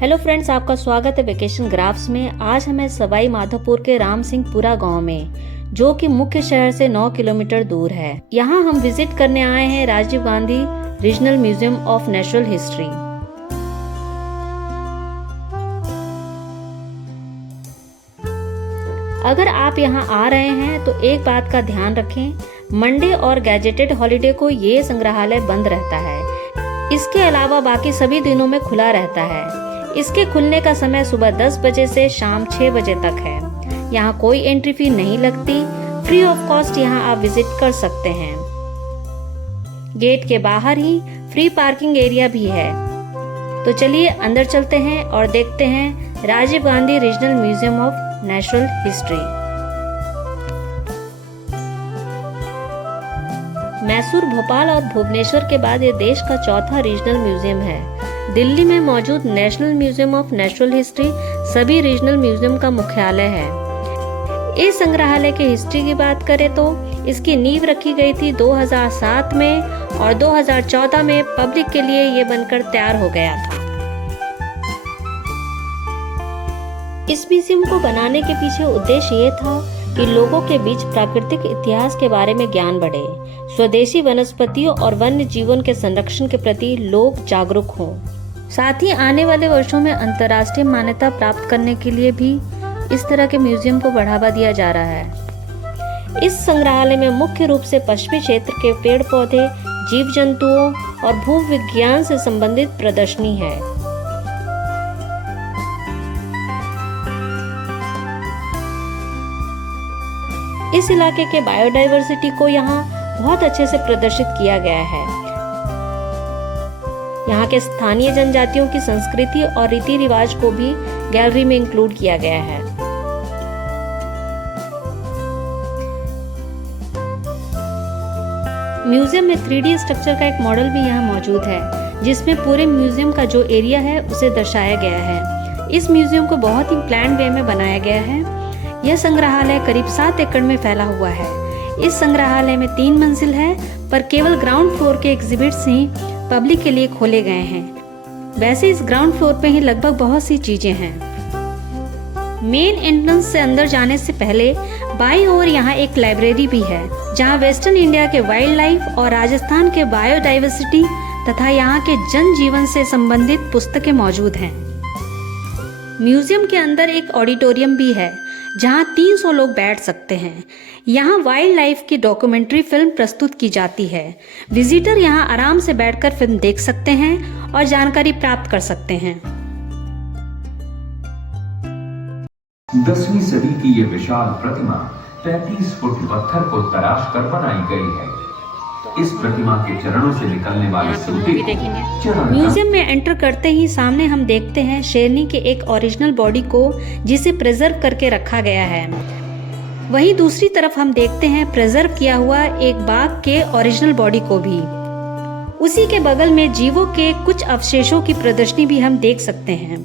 Hello friends, आपका स्वागत है वेकेशन ग्राफ्स में। आज हमें सवाई माधोपुर के राम सिंहपुरा गांव में, जो कि मुख्य शहर से 9 किलोमीटर दूर है। यहाँ हम विजिट करने आए हैं Rajiv Gandhi regional museum of natural history. अगर आप यहाँ आ रहे हैं तो एक बात का ध्यान रखें, मंडे और गैजेटेड हॉलिडे को ये संग्रहालय बंद रहता है। इसके अलावा बाकी सभी दिनों में खुला रहता है। इसके खुलने का समय सुबह 10 बजे से शाम 6 बजे तक है। यहाँ कोई एंट्री फी नहीं लगती, फ्री ऑफ कॉस्ट यहाँ आप विजिट कर सकते हैं। गेट के बाहर ही फ्री पार्किंग एरिया भी है। तो चलिए अंदर चलते हैं और देखते हैं Rajiv Gandhi regional museum of natural history. Mysore, Bhopal और भुवनेश्वर के बाद ये देश का चौथा रीजनल म्यूजियम है। दिल्ली में मौजूद national museum of natural history सभी रीजनल म्यूजियम का मुख्यालय है। इस संग्रहालय की हिस्ट्री की बात करें तो इसकी नींव रखी गई थी 2007 में और 2014 में पब्लिक के लिए ये बनकर तैयार हो गया था। इस म्यूजियम को बनाने के पीछे उद्देश्य ये था कि लोगों के बीच प्राकृतिक इतिहास के बारे में ज्ञान बढ़े, स्वदेशी वनस्पतियों और वन्य जीवन के संरक्षण के प्रति लोग जागरूक हों। साथ ही आने वाले वर्षों में अंतर्राष्ट्रीय मान्यता प्राप्त करने के लिए भी इस तरह के म्यूजियम को बढ़ावा दिया जा रहा है। इस संग्रहालय में मुख्य रूप से पश्चिमी क्षेत्र के पेड़ पौधे, जीव जंतुओं और भूविज्ञान से संबंधित प्रदर्शनी है। इस इलाके के बायोडायवर्सिटी को यहाँ बहुत अच्छे से प्रदर्शित किया गया है। यहाँ के स्थानीय जनजातियों की संस्कृति और रीति रिवाज को भी गैलरी में इंक्लूड किया गया है। म्यूजियम में 3D स्ट्रक्चर का एक मॉडल भी यहाँ मौजूद है, जिसमें पूरे म्यूजियम का जो एरिया है उसे दर्शाया गया है। इस म्यूजियम को बहुत ही प्लान्ड वे में बनाया गया है। यह संग्रहालय करीब 7 एकड़ में फैला हुआ है। इस संग्रहालय में 3 मंजिल है, पर केवल ग्राउंड फ्लोर के एग्जिबिट्स ही पब्लिक के लिए खोले गए हैं। वैसे इस ग्राउंड फ्लोर पे ही लगभग बहुत सी चीजें हैं। मेन एंट्रेंस से अंदर जाने से पहले बाईं ओर यहाँ एक लाइब्रेरी भी है, जहाँ वेस्टर्न इंडिया के वाइल्ड लाइफ और राजस्थान के बायोडाइवर्सिटी तथा यहाँ के जनजीवन से संबंधित पुस्तकें मौजूद हैं। म्यूजियम के अंदर एक ऑडिटोरियम भी है, जहां 300 लोग बैठ सकते हैं। यहाँ वाइल्ड लाइफ की डॉक्यूमेंट्री फिल्म प्रस्तुत की जाती है। विजिटर यहाँ आराम से बैठकर फिल्म देख सकते हैं और जानकारी प्राप्त कर सकते हैं। 10वीं सदी की ये विशाल प्रतिमा 33 फुट पत्थर को तराश कर बनाई गई है। इस प्रतिमा के चरणों से निकलने वाले सूते देखेंगे। म्यूजियम में एंटर करते ही सामने हम देखते हैं शेरनी के एक ओरिजिनल बॉडी को, जिसे प्रिजर्व करके रखा गया है। वहीं दूसरी तरफ हम देखते हैं प्रिजर्व किया हुआ एक बाघ के ओरिजिनल बॉडी को भी। उसी के बगल में जीवों के कुछ अवशेषों की प्रदर्शनी भी हम देख सकते हैं।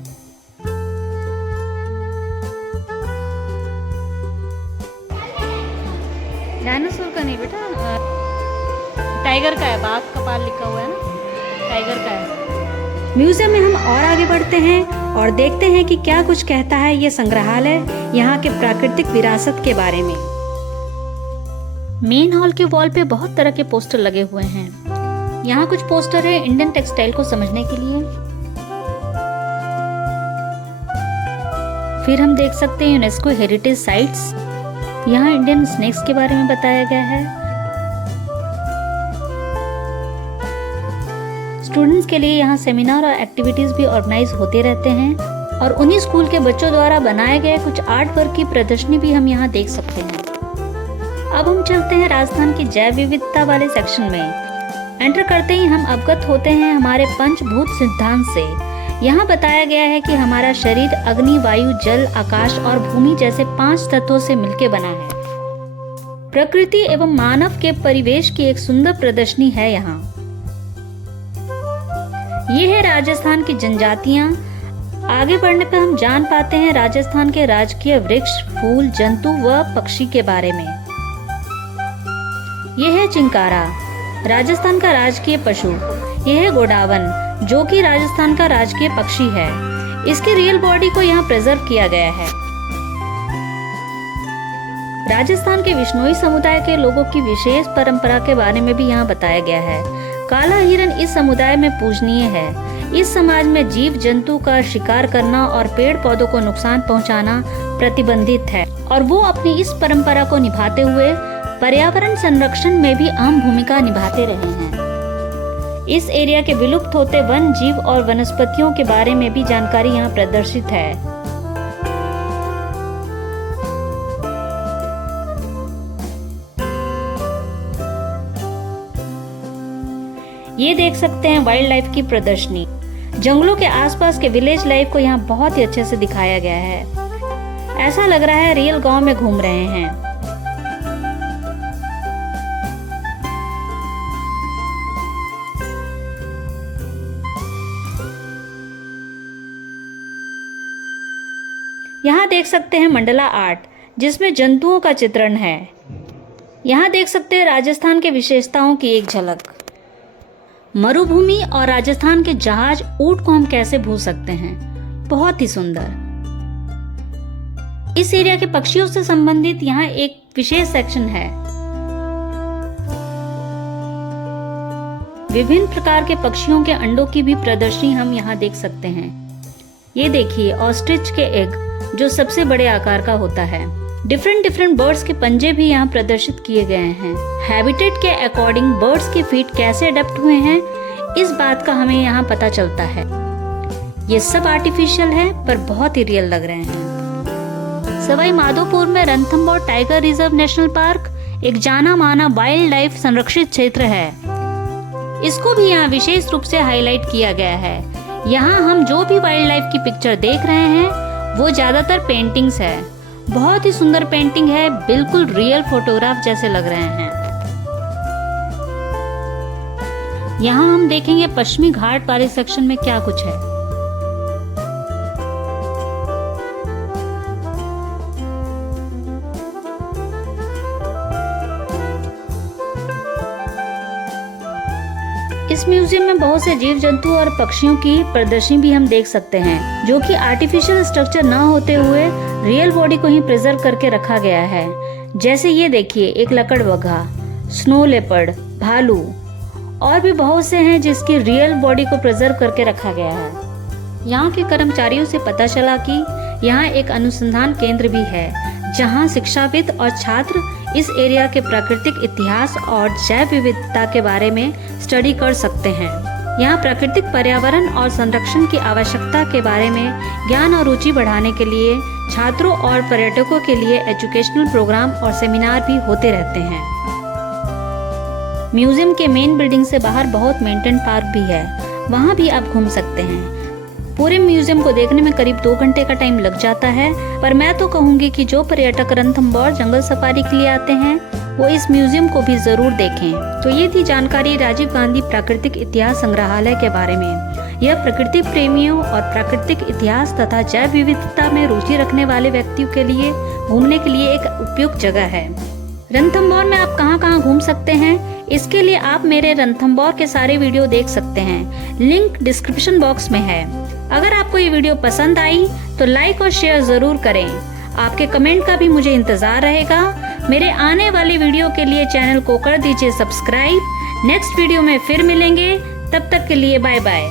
डायनासोर का नहीं बेटा, टाइगर का है। बाघ का पाल लिखा हुआ है ना, टाइगर का है। म्यूजियम में हम और आगे बढ़ते हैं और देखते हैं कि क्या कुछ कहता है ये संग्रहालय यहाँ के प्राकृतिक विरासत के बारे में। मेन हॉल के वॉल पे बहुत तरह के पोस्टर लगे हुए हैं। यहाँ कुछ पोस्टर है इंडियन टेक्सटाइल को समझने के लिए। फिर हम देख सकते हैं यूनेस्को हेरिटेज साइट्स। यहाँ इंडियन स्नेक्स के बारे में बताया गया है। स्टूडेंट्स के लिए यहाँ सेमिनार और एक्टिविटीज भी ऑर्गेनाइज होते रहते हैं और उन्हीं स्कूल के बच्चों द्वारा बनाए गए कुछ आर्ट वर्क की प्रदर्शनी भी हम यहाँ देख सकते हैं। अब हम चलते हैं राजस्थान की जैव विविधता वाले सेक्शन में। एंटर करते ही हम अवगत होते हैं हमारे पंचभूत सिद्धांत से। यहाँ बताया गया है कि हमारा शरीर अग्नि, वायु, जल, आकाश और भूमि जैसे 5 तत्वों से मिलकर बना है। प्रकृति एवं मानव के परिवेश की एक सुंदर प्रदर्शनी है यहाँ। ये है राजस्थान की जनजातियां। आगे बढ़ने पर हम जान पाते हैं राजस्थान के राजकीय वृक्ष, फूल, जंतु व पक्षी के बारे में। यह है चिंकारा, राजस्थान का राजकीय पशु। यह है गोडावन, जो कि राजस्थान का राजकीय पक्षी है। इसकी रियल बॉडी को यहाँ प्रिजर्व किया गया है। राजस्थान के विश्नोई समुदाय के लोगों की विशेष परंपरा के बारे में भी यहाँ बताया गया है। काला हिरन इस समुदाय में पूजनीय है। इस समाज में जीव जंतु का शिकार करना और पेड़ पौधों को नुकसान पहुंचाना प्रतिबंधित है और वो अपनी इस परंपरा को निभाते हुए पर्यावरण संरक्षण में भी अहम भूमिका निभाते रहे हैं। इस एरिया के विलुप्त होते वन जीव और वनस्पतियों के बारे में भी जानकारी यहाँ प्रदर्शित है। ये देख सकते हैं वाइल्ड लाइफ की प्रदर्शनी। जंगलों के आसपास के विलेज लाइफ को यहाँ बहुत ही अच्छे से दिखाया गया है। ऐसा लग रहा है रियल गांव में घूम रहे हैं। यहाँ देख सकते हैं मंडला आर्ट, जिसमें जंतुओं का चित्रण है। यहाँ देख सकते हैं राजस्थान के विशेषताओं की एक झलक। मरुभूमि और राजस्थान के जहाज ऊंट को हम कैसे भूल सकते हैं, बहुत ही सुंदर। इस एरिया के पक्षियों से संबंधित यहाँ एक विशेष सेक्शन है। विभिन्न प्रकार के पक्षियों के अंडों की भी प्रदर्शनी हम यहाँ देख सकते हैं। ये देखिए ऑस्ट्रिच के एग, जो सबसे बड़े आकार का होता है। डिफरेंट बर्ड्स के पंजे भी यहाँ प्रदर्शित किए गए हैं। हैबिटेट के अकॉर्डिंग बर्ड्स के फीट कैसे अडेप्ट हुए हैं, इस बात का हमें यहाँ पता चलता है। ये सब आर्टिफिशियल है पर बहुत ही रियल लग रहे हैं। सवाई माधोपुर में Ranthambore tiger reserve national park एक जाना माना वाइल्ड लाइफ संरक्षित क्षेत्र है। इसको भी यहाँ विशेष रूप से हाईलाइट किया गया है। यहाँ हम जो भी वाइल्ड लाइफ की पिक्चर देख रहे हैं वो ज्यादातर पेंटिंग्स है। बहुत ही सुंदर पेंटिंग है, बिल्कुल रियल फोटोग्राफ जैसे लग रहे हैं। यहाँ हम देखेंगे पश्चिमी घाट वाले सेक्शन में क्या कुछ है। इस म्यूजियम में बहुत से जीव जंतु और पक्षियों की प्रदर्शनी भी हम देख सकते हैं, जो कि आर्टिफिशियल स्ट्रक्चर न होते हुए रियल बॉडी को ही प्रिजर्व करके रखा गया है। जैसे ये देखिए, एक लकड़बग्घा, स्नो लेपर्ड, भालू और भी बहुत से हैं जिसकी रियल बॉडी को प्रिजर्व करके रखा गया है। यहाँ के कर्मचारियों से पता चला कि यहाँ एक अनुसंधान केंद्र भी है, जहाँ शिक्षाविद और छात्र इस एरिया के प्राकृतिक इतिहास और जैव विविधता के बारे में स्टडी कर सकते हैं। यहाँ प्राकृतिक पर्यावरण और संरक्षण की आवश्यकता के बारे में ज्ञान और रुचि बढ़ाने के लिए छात्रों और पर्यटकों के लिए एजुकेशनल प्रोग्राम और सेमिनार भी होते रहते हैं। म्यूजियम के मेन बिल्डिंग से बाहर बहुत मेंटेन पार्क भी है, वहाँ भी आप घूम सकते हैं। पूरे म्यूजियम को देखने में करीब 2 घंटे का टाइम लग जाता है, पर मैं तो कहूँगी कि जो पर्यटक रणथंभौर जंगल सफारी के लिए आते हैं वो इस म्यूजियम को भी जरूर देखें। तो ये थी जानकारी राजीव गांधी प्राकृतिक इतिहास संग्रहालय के बारे में। यह प्रकृति प्रेमियों और प्राकृतिक इतिहास तथा जैव विविधता में रुचि रखने वाले व्यक्तियों के लिए घूमने के लिए एक उपयुक्त जगह है। रणथंभौर में आप कहां कहां घूम सकते हैं, इसके लिए आप मेरे रणथंभौर के सारे वीडियो देख सकते हैं। लिंक डिस्क्रिप्शन बॉक्स में है। अगर आपको ये वीडियो पसंद आई तो लाइक और शेयर जरूर करें। आपके कमेंट का भी मुझे इंतजार रहेगा। मेरे आने वाली वीडियो के लिए चैनल को कर दीजिए सब्सक्राइब। नेक्स्ट वीडियो में फिर मिलेंगे, तब तक के लिए बाय बाय।